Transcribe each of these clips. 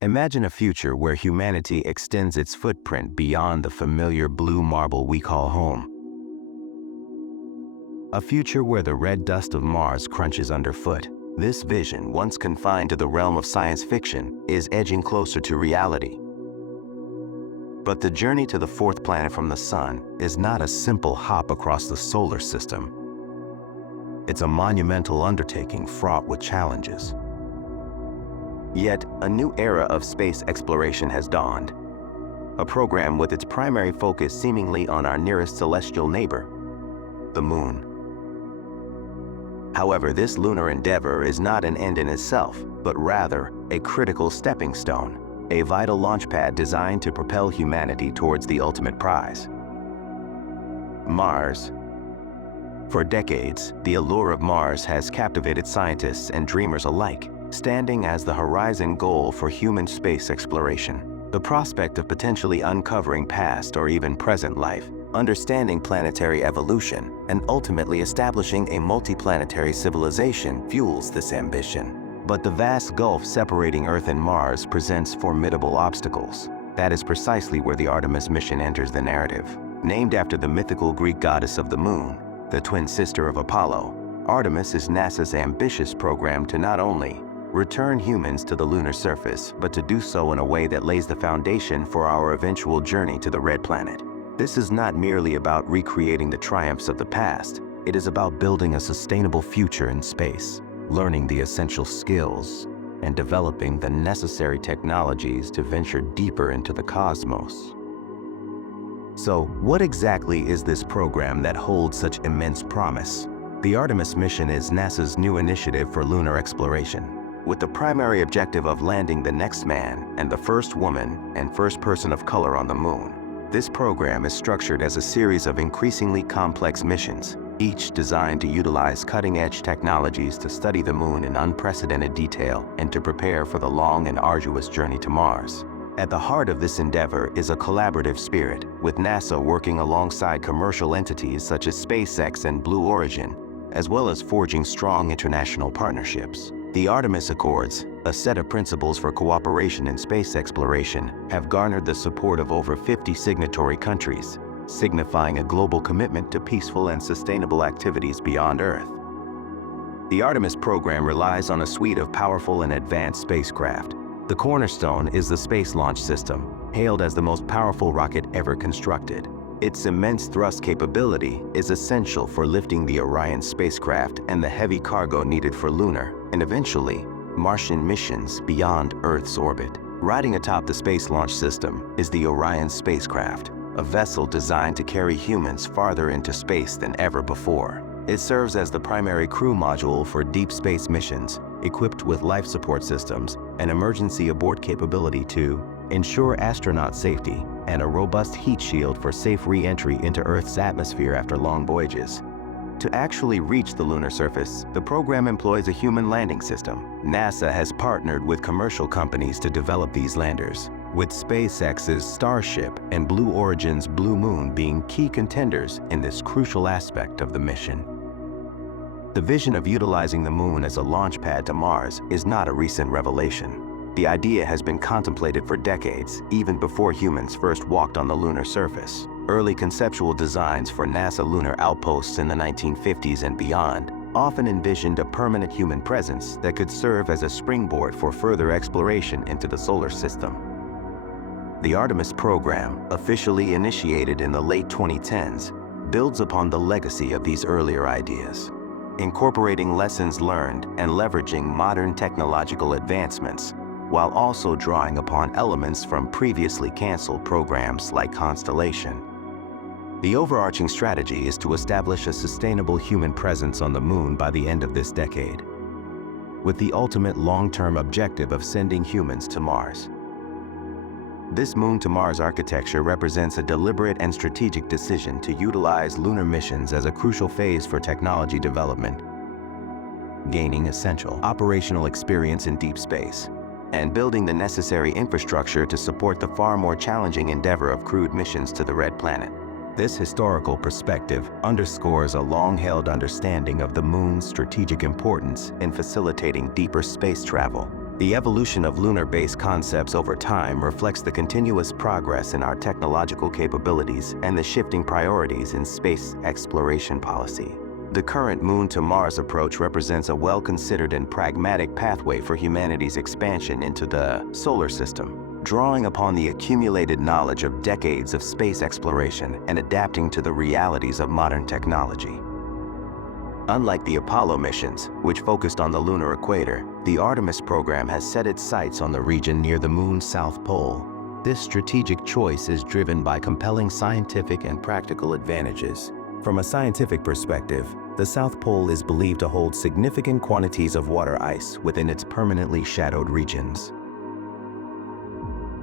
Imagine a future where humanity extends its footprint beyond the familiar blue marble we call home. A future where the red dust of Mars crunches underfoot. This vision, once confined to the realm of science fiction, is edging closer to reality. But the journey to the fourth planet from the Sun is not a simple hop across the solar system. It's a monumental undertaking fraught with challenges. Yet, a new era of space exploration has dawned. A program with its primary focus seemingly on our nearest celestial neighbor, the Moon. However, this lunar endeavor is not an end in itself, but rather a critical stepping stone, a vital launchpad designed to propel humanity towards the ultimate prize: Mars. For decades, the allure of Mars has captivated scientists and dreamers alike, standing as the horizon goal for human space exploration. The prospect of potentially uncovering past or even present life, understanding planetary evolution, and ultimately establishing a multiplanetary civilization fuels this ambition. But the vast gulf separating Earth and Mars presents formidable obstacles. That is precisely where the Artemis mission enters the narrative. Named after the mythical Greek goddess of the moon, the twin sister of Apollo, Artemis is NASA's ambitious program to not only return humans to the lunar surface, but to do so in a way that lays the foundation for our eventual journey to the red planet. This is not merely about recreating the triumphs of the past. It is about building a sustainable future in space, learning the essential skills, and developing the necessary technologies to venture deeper into the cosmos. So, what exactly is this program that holds such immense promise? The Artemis mission is NASA's new initiative for lunar exploration, with the primary objective of landing the next man and the first woman and first person of color on the moon. This program is structured as a series of increasingly complex missions, each designed to utilize cutting-edge technologies to study the moon in unprecedented detail and to prepare for the long and arduous journey to Mars. At the heart of this endeavor is a collaborative spirit, with NASA working alongside commercial entities such as SpaceX and Blue Origin, as well as forging strong international partnerships. The Artemis Accords, a set of principles for cooperation in space exploration, have garnered the support of over 50 signatory countries, signifying a global commitment to peaceful and sustainable activities beyond Earth. The Artemis program relies on a suite of powerful and advanced spacecraft. The cornerstone is the Space Launch System, hailed as the most powerful rocket ever constructed. Its immense thrust capability is essential for lifting the Orion spacecraft and the heavy cargo needed for lunar, and eventually, Martian missions beyond Earth's orbit. Riding atop the Space Launch System is the Orion spacecraft, a vessel designed to carry humans farther into space than ever before. It serves as the primary crew module for deep space missions, equipped with life support systems and emergency abort capability to ensure astronaut safety and a robust heat shield for safe re-entry into Earth's atmosphere after long voyages. To actually reach the lunar surface, the program employs a human landing system. NASA has partnered with commercial companies to develop these landers, with SpaceX's Starship and Blue Origin's Blue Moon being key contenders in this crucial aspect of the mission. The vision of utilizing the moon as a launch pad to Mars is not a recent revelation. The idea has been contemplated for decades, even before humans first walked on the lunar surface. Early conceptual designs for NASA lunar outposts in the 1950s and beyond often envisioned a permanent human presence that could serve as a springboard for further exploration into the solar system. The Artemis program, officially initiated in the late 2010s, builds upon the legacy of these earlier ideas, incorporating lessons learned and leveraging modern technological advancements, while also drawing upon elements from previously canceled programs like Constellation. The overarching strategy is to establish a sustainable human presence on the moon by the end of this decade, with the ultimate long-term objective of sending humans to Mars. This Moon-to-Mars architecture represents a deliberate and strategic decision to utilize lunar missions as a crucial phase for technology development, gaining essential operational experience in deep space, and building the necessary infrastructure to support the far more challenging endeavor of crewed missions to the Red Planet. This historical perspective underscores a long-held understanding of the Moon's strategic importance in facilitating deeper space travel. The evolution of lunar base concepts over time reflects the continuous progress in our technological capabilities and the shifting priorities in space exploration policy. The current Moon to Mars approach represents a well-considered and pragmatic pathway for humanity's expansion into the solar system, drawing upon the accumulated knowledge of decades of space exploration and adapting to the realities of modern technology. Unlike the Apollo missions, which focused on the lunar equator, the Artemis program has set its sights on the region near the Moon's south pole. This strategic choice is driven by compelling scientific and practical advantages. From a scientific perspective, the South Pole is believed to hold significant quantities of water ice within its permanently shadowed regions.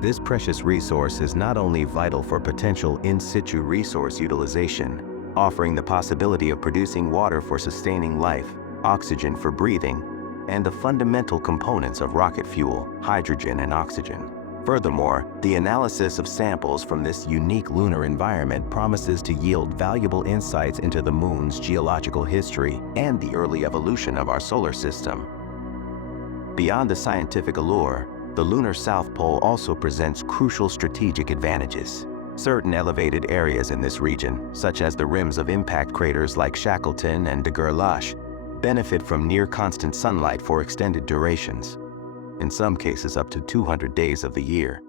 This precious resource is not only vital for potential in situ resource utilization, offering the possibility of producing water for sustaining life, oxygen for breathing, and the fundamental components of rocket fuel, hydrogen and oxygen. Furthermore, the analysis of samples from this unique lunar environment promises to yield valuable insights into the Moon's geological history and the early evolution of our solar system. Beyond the scientific allure, the lunar South Pole also presents crucial strategic advantages. Certain elevated areas in this region, such as the rims of impact craters like Shackleton and de Gerlache, benefit from near-constant sunlight for extended durations, in some cases up to 200 days of the year.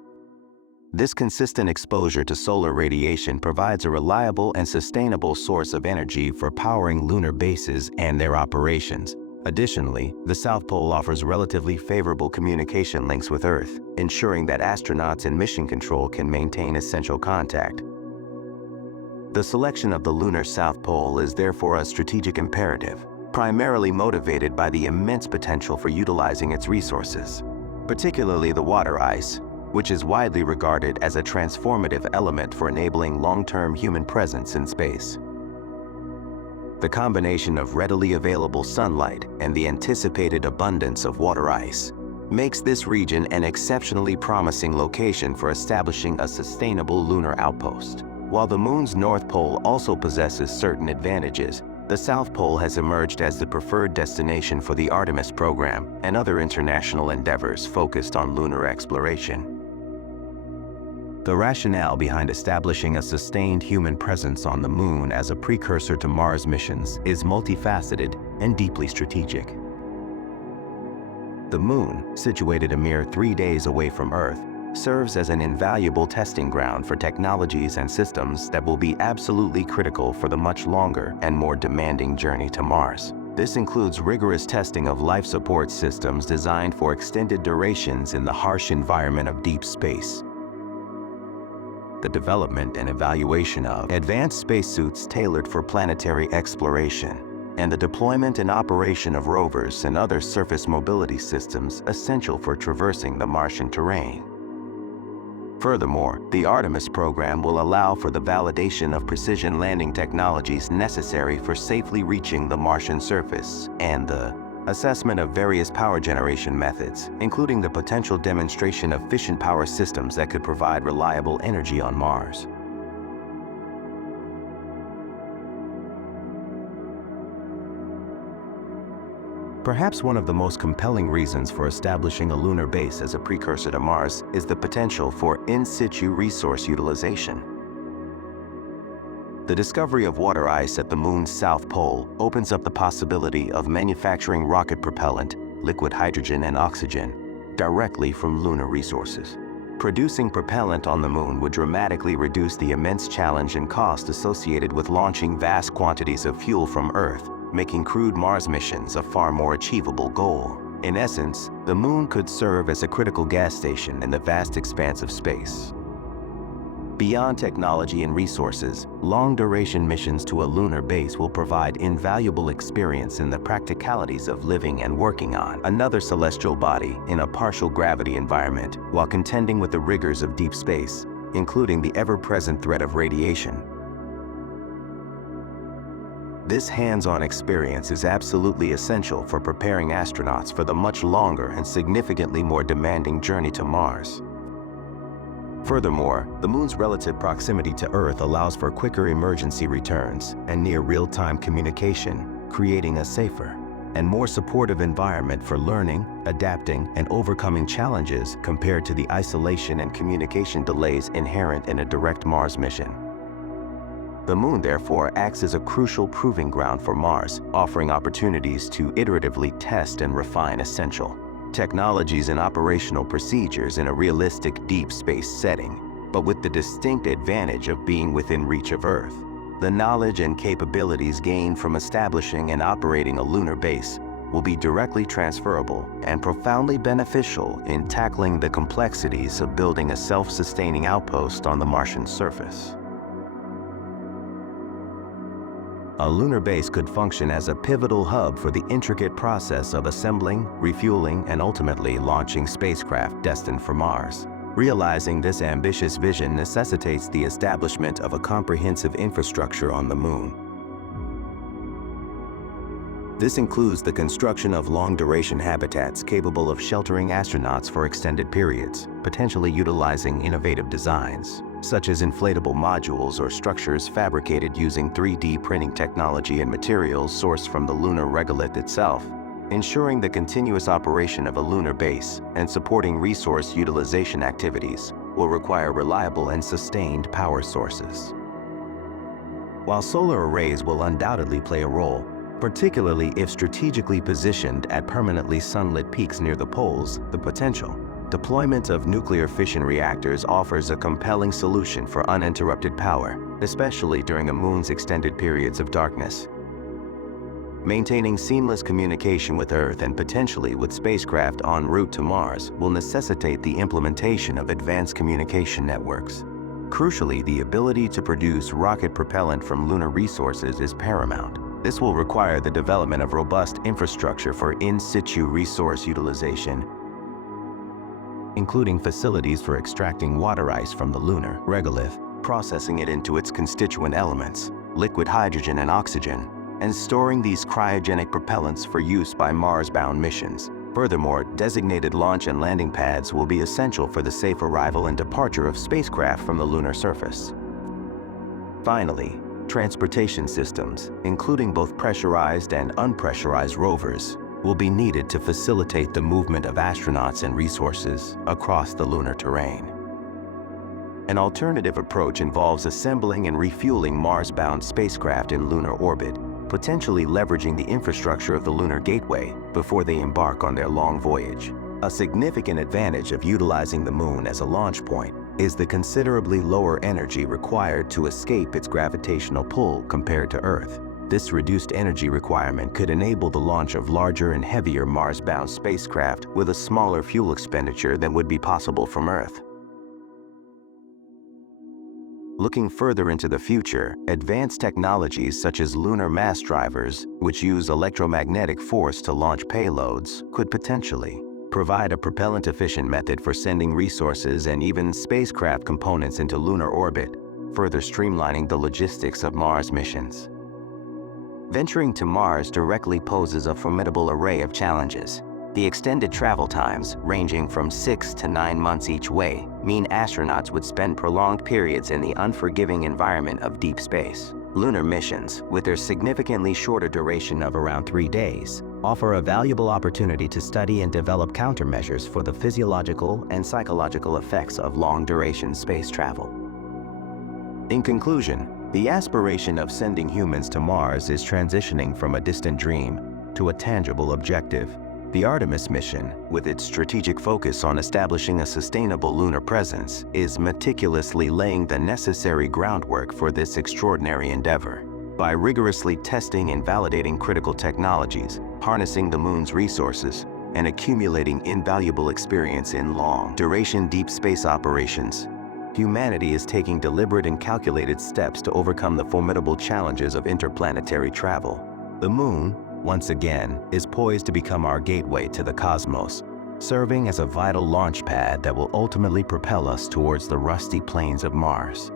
This consistent exposure to solar radiation provides a reliable and sustainable source of energy for powering lunar bases and their operations. Additionally, the South Pole offers relatively favorable communication links with Earth, ensuring that astronauts and mission control can maintain essential contact. The selection of the lunar South Pole is therefore a strategic imperative, primarily motivated by the immense potential for utilizing its resources, particularly the water ice, which is widely regarded as a transformative element for enabling long-term human presence in space. The combination of readily available sunlight and the anticipated abundance of water ice makes this region an exceptionally promising location for establishing a sustainable lunar outpost. While the Moon's North Pole also possesses certain advantages, the South Pole has emerged as the preferred destination for the Artemis program and other international endeavors focused on lunar exploration. The rationale behind establishing a sustained human presence on the Moon as a precursor to Mars missions is multifaceted and deeply strategic. The Moon, situated a mere 3 days away from Earth, serves as an invaluable testing ground for technologies and systems that will be absolutely critical for the much longer and more demanding journey to Mars. This includes rigorous testing of life support systems designed for extended durations in the harsh environment of deep space, the development and evaluation of advanced spacesuits tailored for planetary exploration, and the deployment and operation of rovers and other surface mobility systems essential for traversing the Martian terrain. Furthermore, the Artemis program will allow for the validation of precision landing technologies necessary for safely reaching the Martian surface and the assessment of various power generation methods, including the potential demonstration of fission power systems that could provide reliable energy on Mars. Perhaps one of the most compelling reasons for establishing a lunar base as a precursor to Mars is the potential for in situ resource utilization. The discovery of water ice at the Moon's South Pole opens up the possibility of manufacturing rocket propellant, liquid hydrogen and oxygen, directly from lunar resources. Producing propellant on the Moon would dramatically reduce the immense challenge and cost associated with launching vast quantities of fuel from Earth, making crewed Mars missions a far more achievable goal. In essence, the Moon could serve as a critical gas station in the vast expanse of space. Beyond technology and resources, long-duration missions to a lunar base will provide invaluable experience in the practicalities of living and working on another celestial body in a partial gravity environment while contending with the rigors of deep space, including the ever-present threat of radiation. This hands-on experience is absolutely essential for preparing astronauts for the much longer and significantly more demanding journey to Mars. Furthermore, the Moon's relative proximity to Earth allows for quicker emergency returns and near real-time communication, creating a safer, and more supportive environment for learning, adapting, and overcoming challenges compared to the isolation and communication delays inherent in a direct Mars mission. The Moon, therefore, acts as a crucial proving ground for Mars, offering opportunities to iteratively test and refine essential technologies and operational procedures in a realistic deep space setting, but with the distinct advantage of being within reach of Earth. The knowledge and capabilities gained from establishing and operating a lunar base will be directly transferable and profoundly beneficial in tackling the complexities of building a self-sustaining outpost on the Martian surface. A lunar base could function as a pivotal hub for the intricate process of assembling, refueling, and ultimately launching spacecraft destined for Mars. Realizing this ambitious vision necessitates the establishment of a comprehensive infrastructure on the Moon. This includes the construction of long-duration habitats capable of sheltering astronauts for extended periods, potentially utilizing innovative designs, such as inflatable modules or structures fabricated using 3D printing technology and materials sourced from the lunar regolith itself. Ensuring the continuous operation of a lunar base and supporting resource utilization activities will require reliable and sustained power sources. While solar arrays will undoubtedly play a role, particularly if strategically positioned at permanently sunlit peaks near the poles, the potential deployment of nuclear fission reactors offers a compelling solution for uninterrupted power, especially during the Moon's extended periods of darkness. Maintaining seamless communication with Earth and potentially with spacecraft en route to Mars will necessitate the implementation of advanced communication networks. Crucially, the ability to produce rocket propellant from lunar resources is paramount. This will require the development of robust infrastructure for in-situ resource utilization, including facilities for extracting water ice from the lunar regolith, processing it into its constituent elements, liquid hydrogen and oxygen, and storing these cryogenic propellants for use by Mars-bound missions. Furthermore, designated launch and landing pads will be essential for the safe arrival and departure of spacecraft from the lunar surface. Finally, transportation systems, including both pressurized and unpressurized rovers, will be needed to facilitate the movement of astronauts and resources across the lunar terrain. An alternative approach involves assembling and refueling Mars-bound spacecraft in lunar orbit, potentially leveraging the infrastructure of the Lunar Gateway before they embark on their long voyage. A significant advantage of utilizing the Moon as a launch point is the considerably lower energy required to escape its gravitational pull compared to Earth. This reduced energy requirement could enable the launch of larger and heavier Mars-bound spacecraft with a smaller fuel expenditure than would be possible from Earth. Looking further into the future, advanced technologies such as lunar mass drivers, which use electromagnetic force to launch payloads, could potentially provide a propellant-efficient method for sending resources and even spacecraft components into lunar orbit, further streamlining the logistics of Mars missions. Venturing to Mars directly poses a formidable array of challenges. The extended travel times, ranging from 6 to 9 months each way, mean astronauts would spend prolonged periods in the unforgiving environment of deep space. Lunar missions, with their significantly shorter duration of around 3 days, offer a valuable opportunity to study and develop countermeasures for the physiological and psychological effects of long-duration space travel. In conclusion, the aspiration of sending humans to Mars is transitioning from a distant dream to a tangible objective. The Artemis mission, with its strategic focus on establishing a sustainable lunar presence, is meticulously laying the necessary groundwork for this extraordinary endeavor. By rigorously testing and validating critical technologies, harnessing the Moon's resources, and accumulating invaluable experience in long-duration deep space operations, humanity is taking deliberate and calculated steps to overcome the formidable challenges of interplanetary travel. The Moon, once again, is poised to become our gateway to the cosmos, serving as a vital launch pad that will ultimately propel us towards the rusty plains of Mars.